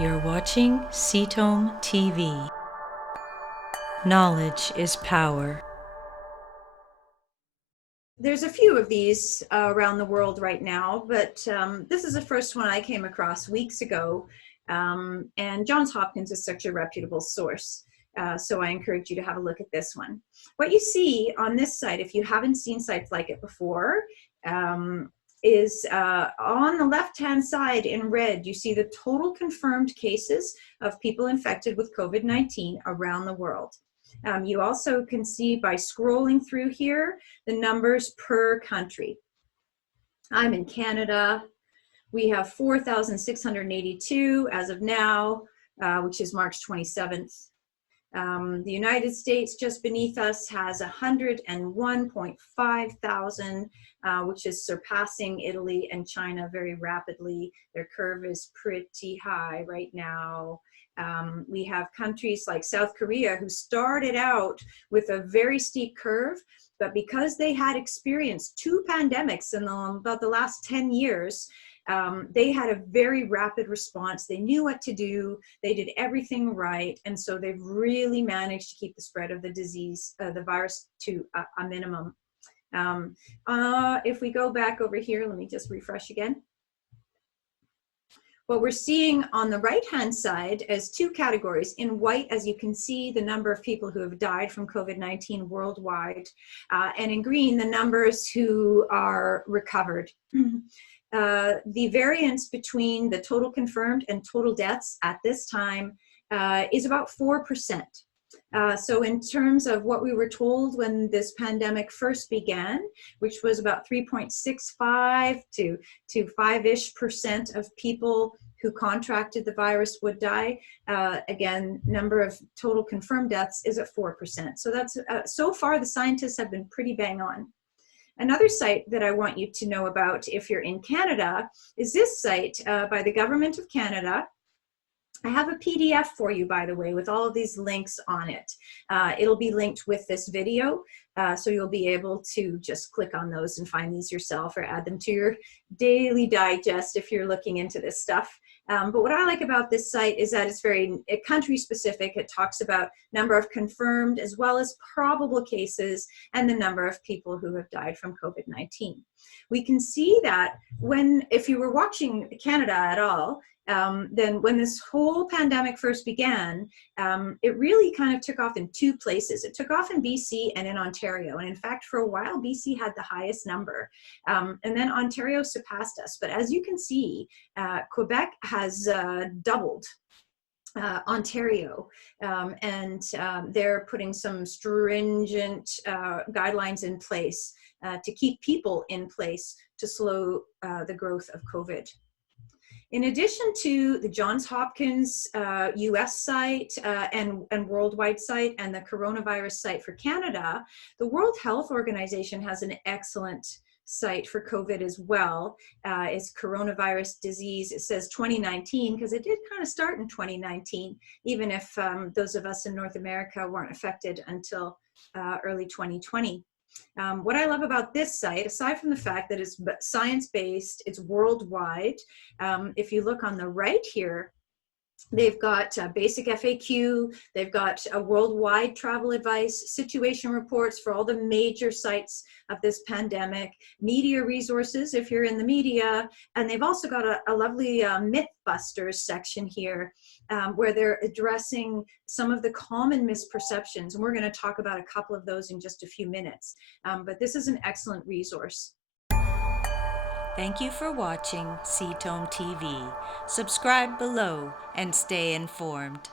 You're watching CTOM TV. Knowledge is power. There's a few of these around the world right now, but this is the first one I came across weeks ago. And Johns Hopkins is such a reputable source. So I encourage you to have a look at this one. What you see on this site, if you haven't seen sites like it before, is on the left-hand side in red, you see the total confirmed cases of people infected with COVID-19 around the world. You also can see by scrolling through here, the numbers per country. I'm in Canada. We have 4,682 as of now, which is March 27th. The United States just beneath us has 101.5 thousand, which is surpassing Italy and China very rapidly. Their curve is pretty high right now. We have countries like South Korea who started out with a very steep curve, but because they had experienced two pandemics in about the last 10 years, they had a very rapid response. They knew what to do. They did everything right. And so they've really managed to keep the spread of the disease, the virus, to a minimum. If we go back over here, let me just refresh again. What we're seeing on the right-hand side is two categories. In white, as you can see, the number of people who have died from COVID-19 worldwide. And in green, the numbers who are recovered. The variance between the total confirmed and total deaths at this time is about 4%. So in terms of what we were told when this pandemic first began, which was about 3.65 to 5-ish% of people who contracted the virus would die, again, number of total confirmed deaths is at 4%. So that's so far the scientists have been pretty bang on. Another site that I want you to know about if you're in Canada is this site by the Government of Canada. I have a PDF for you, by the way, with all of these links on it. It'll be linked with this video, so you'll be able to just click on those and find these yourself or add them to your daily digest if you're looking into this stuff. But what I like about this site is that it's very country specific. It talks about number of confirmed as well as probable cases and the number of people who have died from COVID-19. We can see that if you were watching Canada at all, then when this whole pandemic first began, it really kind of took off in two places. It took off in BC and in Ontario. And in fact, for a while, BC had the highest number. And then Ontario surpassed us. But as you can see, Quebec has doubled Ontario, and they're putting some stringent guidelines in place to keep people in place to slow the growth of COVID. In addition to the Johns Hopkins US site and worldwide site and the coronavirus site for Canada, the World Health Organization has an excellent site for COVID as well. It's coronavirus disease. It says 2019 because it did kind of start in 2019, even if those of us in North America weren't affected until early 2020. What I love about this site, aside from the fact that it's science-based, it's worldwide. If you look on the right here, they've got basic FAQ, they've got a worldwide travel advice, situation reports for all the major sites of this pandemic, media resources if you're in the media, and they've also got a lovely Mythbusters section here where they're addressing some of the common misperceptions, and we're going to talk about a couple of those in just a few minutes. But this is an excellent resource. Thank you for watching CTOM TV. Subscribe below and stay informed.